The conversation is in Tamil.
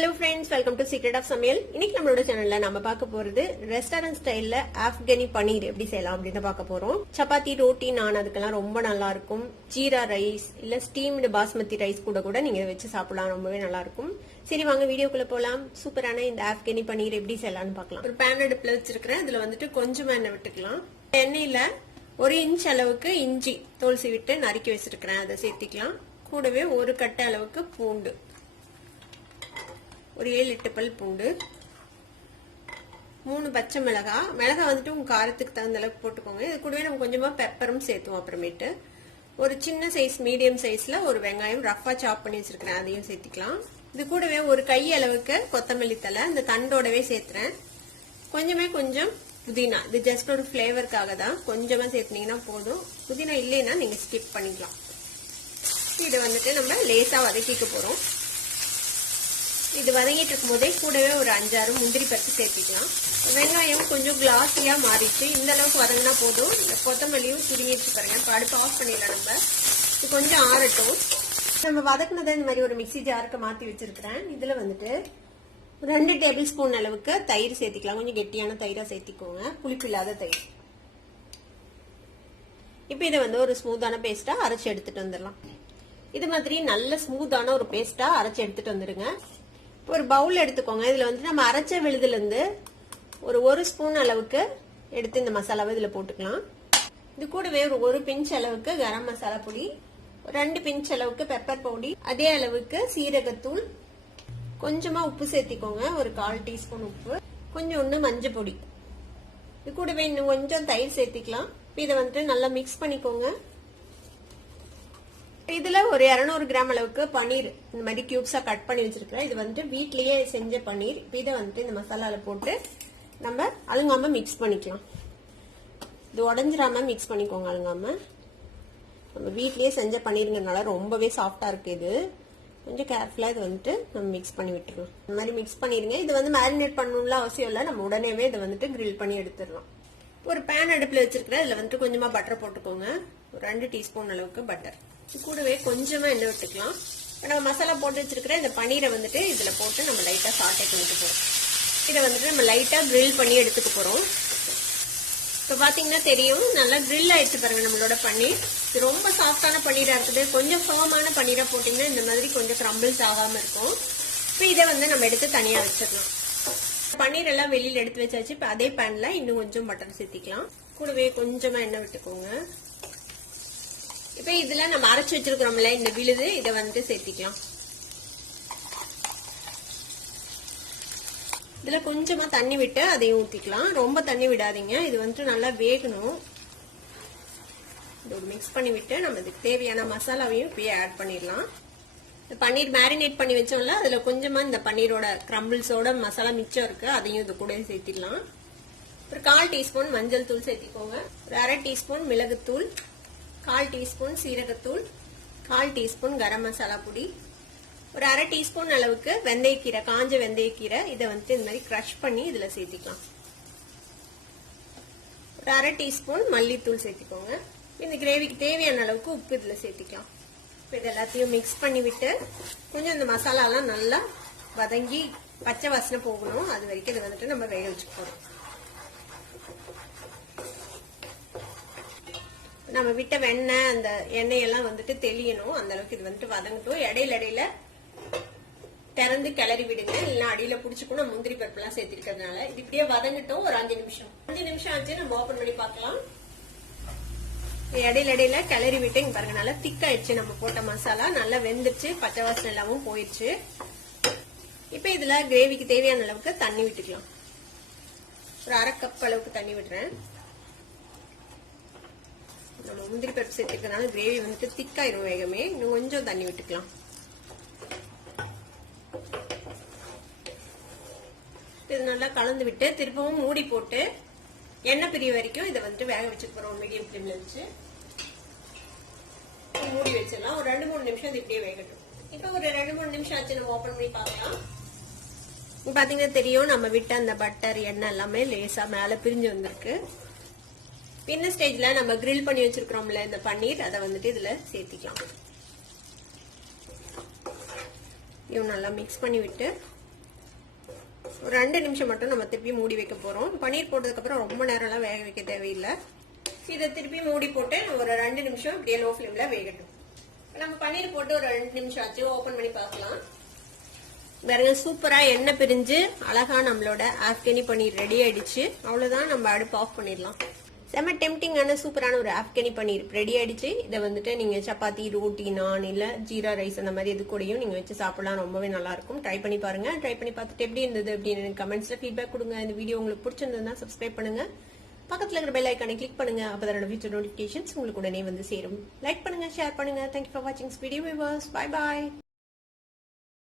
Hello friends, welcome to Secret of Samayal. இன்னைக்கு நம்மளோட சேனல்ல நாம பார்க்க போறது ரெஸ்டாரன்ட் ஸ்டைல்ல ஆப்கானி பனீர் எப்படி செய்யலாம் அப்படின்னு பார்க்க போறோம். சப்பாத்தி, ரோட்டி, நான் அதுக்கெல்லாம் ரொம்ப நல்லா இருக்கும். ஜீரா ரைஸ் இல்ல ஸ்டீம்டு பாஸ்மதி ரைஸ் கூட நீங்க வச்சு சாப்பிடலாம், ரொம்பவே நல்லா இருக்கும். சரி வாங்க வீடியோக்குள்ள போலாம். சூப்பரான இந்த ஆப்கானி பனீர் எப்படி செய்யலாம்னு பார்க்கலாம். ஒரு பேன் அடுப்புல வச்சிருக்கிறேன். இதுல வந்துட்டு கொஞ்சமா எண்ணெய் விட்டுக்கலாம். எண்ணெயில 1 இன்ச் அளவுக்கு இஞ்சி தோல் சீவிட்டு நறுக்கி வச்சிருக்கிறேன், அதை சேர்த்திக்கலாம். கூடவே ஒரு கட்டை அளவுக்கு பூண்டு, ஒரு 7-8 பல் பூண்டு, 3 பச்சை மிளகாய். மிளகாய் வந்துட்டு உங்க காரத்துக்கு தகுந்த அளவுக்கு போட்டுக்கோங்க. இது கூடவே நம்ம கொஞ்சமா பெப்பரும் சேர்த்துவோம். அப்புறமேட்டு ஒரு சின்ன சைஸ் மீடியம் சைஸ்ல ஒரு வெங்காயம் ரஃபா சாப் பண்ணி வச்சிருக்கிறேன், அதையும் சேர்த்திக்கலாம். இது கூடவே ஒரு கை அளவுக்கு கொத்தமல்லி தலை இந்த தண்டோடவே சேர்த்துறேன். கொஞ்சம் புதினா, இது ஜஸ்ட் ஒரு ஃபிளேவருக்காக தான், கொஞ்சமா சேர்த்துனீங்கன்னா போதும். புதினா இல்லைன்னா நீங்க ஸ்கிப் பண்ணிக்கலாம். இது வந்துட்டு நம்ம லேசா வதக்கிக்க போறோம். இது வதங்கிட்டு இருக்கும் போதே கூடவே ஒரு 5-6 முந்திரி பருப்பு சேர்த்திக்கலாம். வெங்காயம் கொஞ்சம் கிளாஸியா மாறிச்சு, இந்த அளவுக்கு வதங்கினா போதும். இந்த கொத்தமல்லியும் சுருங்கிடுச்சு பாருங்க. இப்போ அடுப்பு ஆஃப் பண்ணிடலாம். நம்ம இது கொஞ்சம் ஆறட்டும். நம்ம வதக்குனதை இந்த மாதிரி ஒரு மிக்சி ஜாருக்கு மாத்தி வச்சிருக்கிறேன். இதுல வந்துட்டு 2 டேபிள் ஸ்பூன் அளவுக்கு தயிர் சேர்த்திக்கலாம். கொஞ்சம் கெட்டியான தயிரா சேர்த்திக்கோங்க, புளிப்பு இல்லாத தயிர். இப்போ இதை வந்து ஒரு ஸ்மூத்தான பேஸ்டா அரைச்சு எடுத்துட்டு வந்துடலாம். இது மாதிரி நல்ல ஸ்மூத்தான ஒரு பேஸ்டா அரைச்சு எடுத்துட்டு வந்துடுங்க. ஒரு பவுல் எடுத்துக்கோங்க. இதுல வந்து நம்ம அரைச்ச விழுதுல இருந்து ஒரு ஸ்பூன் அளவுக்கு எடுத்து இந்த மசாலாவை இதுல போட்டுக்கலாம். இது கூடவே ஒரு பிஞ்ச் அளவுக்கு கரம் மசாலா பொடி, 2 பிஞ்ச் அளவுக்கு பெப்பர் பவுடி, அதே அளவுக்கு சீரகத்தூள், கொஞ்சமா உப்பு சேர்த்திக்கோங்க, ஒரு 1/4 டீஸ்பூன் உப்பு, கொஞ்சோண்டு மஞ்சள் பொடி. இது கூடவே இன்னும் கொஞ்சம் தயிர் சேர்த்திக்கலாம். இதை வந்துட்டு நல்லா மிக்ஸ் பண்ணிக்கோங்க. இதுல ஒரு 200 கிராம் அளவுக்கு பன்னீர் இந்த மாதிரி கியூப்ஸா கட் பண்ணி வச்சிருக்கிறேன். இது வந்துட்டு வீட்லயே செஞ்ச பன்னீர். இதை வந்துட்டு இந்த மசாலால போட்டு நம்ம அழுங்காம மிக்ஸ் பண்ணிக்கலாம். இது உடஞ்சிராம மிக்ஸ் பண்ணிக்கோங்க, அழுங்காம. நம்ம வீட்லயே செஞ்ச பன்னீருங்கிறதுனால ரொம்பவே சாஃப்டா இருக்கு. இது கொஞ்சம் கேர்ஃபுல்லா இது வந்துட்டு நம்ம மிக்ஸ் பண்ணி விட்டுக்கலாம். இந்த மாதிரி மிக்ஸ் பண்ணிருங்க. இது வந்து மேரினேட் பண்ணணும்ல அவசியம் இல்லை, நம்ம உடனேவே இதை வந்துட்டு கிரில் பண்ணி எடுத்துடலாம். ஒரு பேன் அடுப்புல வச்சிருக்கிறேன். இதுல வந்துட்டு கொஞ்சமா பட்டர் போட்டுக்கோங்க, ஒரு 2 டீஸ்பூன் அளவுக்கு பட்டர். கூடவே கொஞ்சமா எண்ணெய் விட்டுக்கலாம். நம்ம மசாலா போட்டு வச்சிருக்கிற இந்த பன்னீரை வந்துட்டு இதுல போட்டு நம்ம லைட்டா சாட்டே பண்ணிட்டு போறோம். இதை வந்துட்டு நம்ம லைட்டா கிரில் பண்ணி எடுத்துக்க போறோம். இப்ப பாத்தீங்கன்னா தெரியும், நல்லா கிரில் ஆயிடுச்சு பாருங்க நம்மளோட பன்னீர். இது ரொம்ப சாஃப்டான பன்னீரா இருக்குது. கொஞ்சம் ஃபர்மான பன்னீரா போட்டீங்கன்னா இந்த மாதிரி கொஞ்சம் கிரம்பிள்ஸ் ஆகாம இருக்கும். இப்ப இதை வந்து நம்ம எடுத்து தனியா வச்சிடலாம். பன்னீர் எல்லாம் வெளியில எடுத்து வச்சாச்சு. இப்ப அதே பேன்ல இன்னும் கொஞ்சம் பட்டர் சேர்த்திக்கலாம். கூடவே கொஞ்சமா எண்ணெய் விட்டுக்கோங்க. இப்ப இதுல நம்ம அரைச்சு வச்சிருக்கிறோம்ல இந்த விழுது, இதை வந்து சேர்த்திக்கலாம். இதுல கொஞ்சமா தண்ணி விட்டு அதையும் ஊத்திக்கலாம். ரொம்ப தண்ணி விடாதீங்க, இது வந்துட்டு நல்லா வேகணும். இது மிக்ஸ் பண்ணி விட்டு நம்ம இதுக்கு தேவையான மசாலாவையும் இப்பயே ஆட் பண்ணிடலாம். பன்னீர் மேரினேட் பண்ணி வச்சோம்ல, அதுல கொஞ்சமா இந்த பன்னீரோட கிரம்பிள்ஸோட மசாலா மிச்சம் இருக்கு, அதையும் இது கூட சேர்த்திடலாம். ஒரு 1/4 டீஸ்பூன் மஞ்சள் தூள் சேர்த்திக்கோங்க, ஒரு 1/2 டீஸ்பூன் மிளகுத்தூள், 1/4 டீஸ்பூன் சீரகத்தூள், 1/4 டீஸ்பூன் கரம் மசாலா பொடி, ஒரு 1/2 டீஸ்பூன் அளவுக்கு வெந்தயக்கீரை, காஞ்ச வெந்தயக்கீரை. இதை வந்து இந்த மாதிரி கிரஷ் பண்ணி இதுல சேர்த்திக்கலாம். ஒரு 1/2 டீஸ்பூன் மல்லித்தூள் சேர்த்திக்கோங்க. இந்த கிரேவிக்கு தேவையான அளவுக்கு உப்பு இதுல சேர்த்திக்கலாம். இது எல்லாத்தையும் மிக்ஸ் பண்ணி விட்டு கொஞ்சம் இந்த மசாலா எல்லாம் நல்லா வதங்கி பச்சை வாசனை போகணும், அது வரைக்கும் இதை வந்துட்டு நம்ம வேக வச்சுக்க போறோம். நம்ம விட்ட வெண்ணெய் அந்த எண்ணெய் எல்லாம் வந்துட்டு தெளியணும், அந்த அளவுக்கு இது வந்துட்டு வதங்கட்டும். இடையில திறந்து கிளறி விடுங்க, இல்லைன்னா அடியில புடிச்சுக்கும். நம்ம முந்திரி பருப்பு எல்லாம் சேர்த்திருக்கிறதுனால இது இப்படியே வதங்கட்டும். ஒரு 5 நிமிஷம் ஆச்சு. நம்ம ஓபன் பண்ணி பார்க்கலாம். இடையில கிளறி விட்டு இங்க பாருங்க, நல்லா திக்காயிடுச்சு. நம்ம போட்ட மசாலா நல்லா வெந்துச்சு, பச்சை வாசனை எல்லாமும் போயிடுச்சு. இப்ப இதுல கிரேவிக்கு தேவையான அளவுக்கு தண்ணி விட்டுக்கலாம். ஒரு 1/2 கப் அளவுக்கு தண்ணி விடுறேன். நம்ம முந்திரி பருப்பு சேர்த்துக்கிறதுனால கிரேவி வந்துட்டு திக்காயிரும் வேகமே. இன்னும் கொஞ்சம் தண்ணி விட்டுக்கலாம். இது நல்லா கலந்து விட்டு திருப்பவும் மூடி போட்டு எண்ணெய் பிரிய வரைக்கும் இதை வந்துட்டு வேக வச்சுக்க போறோம். மீடியம் ஃப்ளேம்ல வச்சு மூடி வச்சிடலாம். ஒரு 2-3 நிமிஷம் இது இப்படியே வேகட்டும். இப்ப ஒரு 2-3 நிமிஷம் ஆச்சு, நம்ம ஓபன் பண்ணி பார்க்கலாம். பாத்தீங்கன்னா தெரியும், நம்ம விட்ட அந்த பட்டர் எண்ணெய் எல்லாமே லேசா மேல பிரிஞ்சு வந்திருக்கு. இந்த ஸ்டேஜ்ல நம்ம கிரில் பண்ணி வச்சிருக்கிறோம்ல இந்த பன்னீர், அதை வந்துட்டு இதுல சேர்த்திக்கலாம். இவன் நல்லா மிக்ஸ் பண்ணி விட்டு ஒரு 2 நிமிஷம் மட்டும் நம்ம திருப்பி மூடி வைக்க போறோம். பன்னீர் போட்டதுக்கு அப்புறம் ரொம்ப நேரம்லாம் வேக வைக்க தேவையில்லை. இதை திருப்பி மூடி போட்டு ஒரு 2 நிமிஷம் அப்படியே லோ ஃப்ளேம்ல வேகட்டும். நம்ம பன்னீர் போட்டு ஒரு 2 நிமிஷம் ஆச்சு. ஓபன் பண்ணி பார்க்கலாம். பாருங்க, சூப்பரா எண்ணெய் பிரிஞ்சு அழகா நம்மளோட ஆப்கானி பன்னீர் ரெடி ஆயிடுச்சு. அவ்வளவுதான், நம்ம அடுப்பு ஆஃப் பண்ணிடலாம். செம்ம டெம்டிங்கான சூப்பரான ஒரு ஆப்கானி பன்னீர் ரெடி ஆயிடுச்சு. இதை வந்துட்டு நீங்க சப்பாத்தி, ரோட்டி, நான் இல்ல ஜீரா ரைஸ் அந்த மாதிரி எது கூடயும் நீங்க வச்சு சாப்பிடலாம். ரொம்பவே நல்லா இருக்கும். ட்ரை பண்ணி பாருங்க. ட்ரை பண்ணி பார்த்துட்டு எப்படி இருந்தது அப்படின்னு கமெண்ட்ஸ்ல ஃபீட்பேக் கொடுங்க. இந்த வீடியோ உங்களுக்கு பிடிச்சிருந்ததுன்னா சப்ஸ்கிரைப் பண்ணுங்க. பக்கத்துல இருக்கிற பெல் ஐக்கானை கிளிக் பண்ணுங்க. அப்பதான் வீடியோ நோட்டிபிகேஷன்ஸ் உங்களுக்கு உடனே வந்து சேரும். லைக் பண்ணுங்க, ஷேர் பண்ணுங்க. தேங்க்யூ ஃபார் வாட்சிங் வீடியோ வியூவர்ஸ். Bye bye.